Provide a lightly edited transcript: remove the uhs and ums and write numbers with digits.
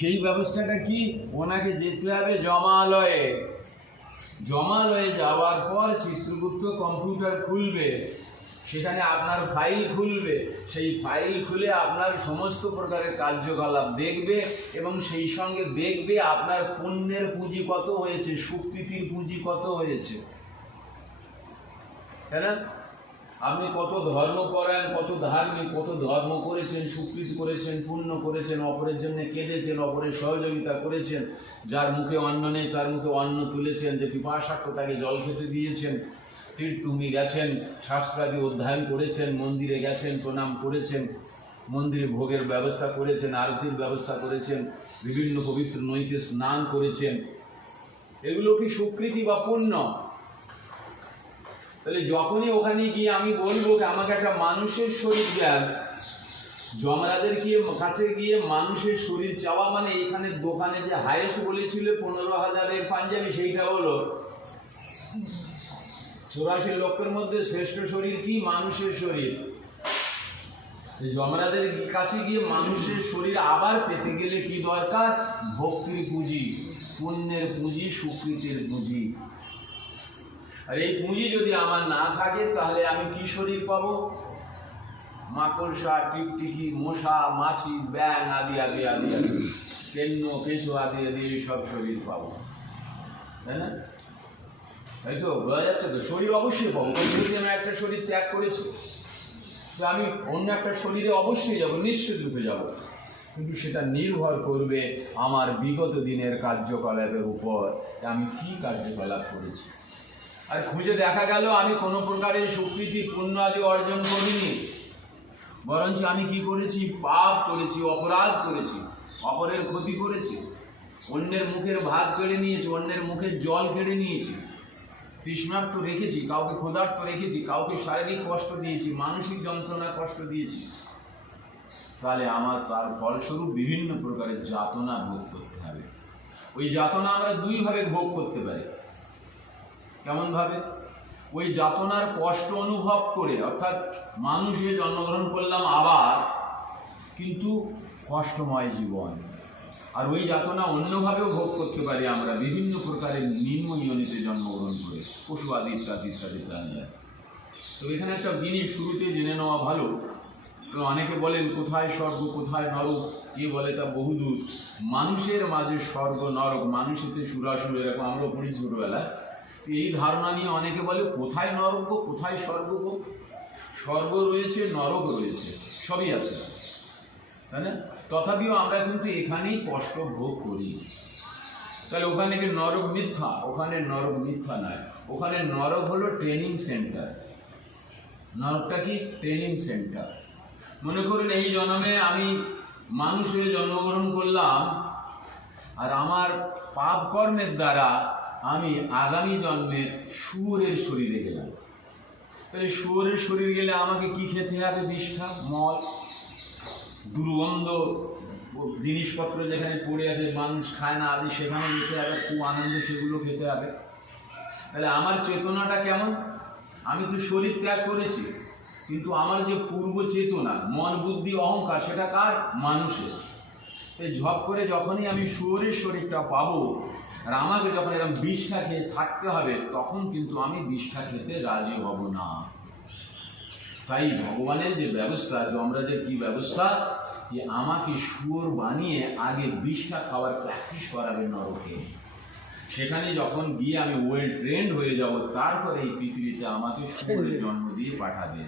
সেই ব্যবস্থাটা কি, ওনাকে যেতে হবে জমালয়ে। জমালয়ে যাওয়ার পর চিত্রগুপ্ত কম্পিউটার খুলবে, সেখানে আপনার ফাইল খুলবে, সেই ফাইল খুলে আপনার সমস্ত প্রকারের কার্যকলাপ দেখবে এবং সেই সঙ্গে দেখবে আপনার পুণ্যের পুঁজি কত হয়েছে, সুকৃতির পুঁজি কত হয়েছে, তাই না? আপনি কত ধর্মপরায়ণ, কত ধার্মিক, কত ধর্ম করেছেন, সুকৃতি করেছেন, পুণ্য করেছেন, অপরের জন্য কেঁদেছেন, অপরের সহযোগিতা করেছেন, যার মুখে অন্ন নেই তার মুখে অন্ন তুলেছেন, যে পিপাসার্থ তাকে জল খেতে দিয়েছেন, তীর্থভূমি গেছেন, শাস্ত্রাদি অধ্যয়ন করেছেন, মন্দিরে গেছেন, প্রণাম করেছেন, মন্দিরে ভোগের ব্যবস্থা করেছেন, আরতির ব্যবস্থা করেছেন, বিভিন্ন পবিত্র নদীতে স্নান করেছেন, এগুলো কি সুকৃতি বা পুণ্য? তাহলে যখনই ওখানে গিয়ে আমি বলবো যে আমাকে একটা মানুষের শরীর দেন, যমরাজের কাছে গিয়ে মানুষের শরীর চাওয়া মানে এখানে দোকানে যে হায়েস্ট বলেছিল 15,000-এর পাঞ্জাবি, সেইটা হলো 84 লক্ষের মধ্যে শ্রেষ্ঠ শরীর কি? মানুষের শরীর। যমরাজের কাছে গিয়ে মানুষের শরীর আবার পেতে গেলে কি দরকার? ভক্তির পুঁজি, পুণ্যের পুঁজি, সুকৃতির পুঁজি। আর এই পুঁজি যদি আমার না থাকে তাহলে আমি কি শরীর পাবো? মাকড়সা, টিকটিকি, মশা, মাছি, ব্যাং আদি আদি আদি আদি, কেন্ন, কেঁচো আদি আদি সব শরীর পাবো, তাই না? তাই তো বোঝা যাচ্ছে তো? শরীর অবশ্যই পাবো। যদি আমি একটা শরীর ত্যাগ করেছি তো আমি অন্য একটা শরীরে অবশ্যই যাব, নিশ্চিত রূপে যাব, কিন্তু সেটা নির্ভর করবে আমার বিগত দিনের কার্যকলাপের উপর, আমি কি কার্যকলাপ করেছি। আর খুঁজে দেখা গেল আমি কোনো প্রকারের সুকৃতি পুণ্য আদি অর্জন করিনি, বরঞ্চ আমি কি করেছি? পাপ করেছি, অপরাধ করেছি, অপরের ক্ষতি করেছি, অন্যের মুখের ভাত কেড়ে নিয়েছি, অন্যের মুখের জল কেড়ে নিয়েছি, তৃষ্ণার্ত রেখেছি, কাউকে ক্ষুধার্ত রেখেছি, কাউকে শারীরিক কষ্ট দিয়েছি, মানসিক যন্ত্রণা কষ্ট দিয়েছি, তাহলে আমার তার ফলস্বরূপ বিভিন্ন প্রকারের যাতনা ভোগ করতে হবে। ওই যাতনা আমরা দুইভাবে ভোগ করতে পারি। কেমন ভাবে? ওই যাতনার কষ্ট অনুভব করে, অর্থাৎ মানুষে জন্মগ্রহণ করলাম আবার, কিন্তু কষ্টময় জীবন। আর ওই যাতনা অন্যভাবেও ভোগ করতে পারি আমরা, বিভিন্ন প্রকারের নিম্ন ইয়নিতে জন্মগ্রহণ করে, পশু আদি ইত্যাদি ইত্যাদি প্রাণীরা। তো এখানে একটা জিনিস শুরুতে জেনে নেওয়া ভালো। তো অনেকে বলেন কোথায় স্বর্গ কোথায় নরক, কে বলে তা বহুদূর। মানুষের মাঝে স্বর্গ নরক, মানুষেতে সুরাসুর, এরকম আমরা পড়ি ছোটবেলায়। এই ধারণা নিয়ে অনেকে বলে কোথায় নরক গো, কোথায় স্বর্গ গো? স্বর্গ রয়েছে, নরক রয়েছে, সবই আছে, তাই না? তথাপিও আমরা কিন্তু এখানেই কষ্ট ভোগ করি। তাহলে ওখানে কি নরক মিথ্যা? ওখানে নরক মিথ্যা নয়, ওখানে নরক হলো ট্রেনিং সেন্টার। নরকটা কি? Training centre. মনে করুন এই জন্মে আমি মানুষ হয়ে জন্মগ্রহণ করলাম, আর আমার পাপ কর্মের দ্বারা আমি আগামী জন্মে শুয়োরের শরীরে গেলাম। তাহলে শুয়োরের শরীর গেলে আমাকে কি খেতে হবে? বিষ্ঠা, মল, দুর্গন্ধ জিনিসপত্র যেখানে পড়ে আছে, মানুষ খায় না আদি, সেখানে যেতে হবে, খুব আনন্দে সেগুলো খেতে হবে। তাহলে আমার চেতনাটা কেমন? আমি তো শরীর ত্যাগ করেছি, কিন্তু আমার যে পূর্ব চেতনা, মন, বুদ্ধি, অহংকার, সেটা কার? মানুষের। এই ঝপ করে যখনই আমি শুয়োরের শরীরটা পাবো, আর আমাকে যখন এরকম বিষ্ঠা খেয়ে থাকতে হবে, তখন কিন্তু আমি বিষ্ঠা খেতে রাজি হব না। তাই ভগবানের যে ব্যবস্থা, যমরাজের কি ব্যবস্থা, যে আমাকে শুয়োর বানিয়ে আগে বিষ্ঠা খাওয়ার প্র্যাকটিস করাবে নরকে। সেখানে যখন গিয়ে আমি ওয়েল ট্রেন্ড হয়ে যাব, তারপরে এই পৃথিবীতে আমাকে শুয়োরের জন্ম দিয়ে পাঠাবে।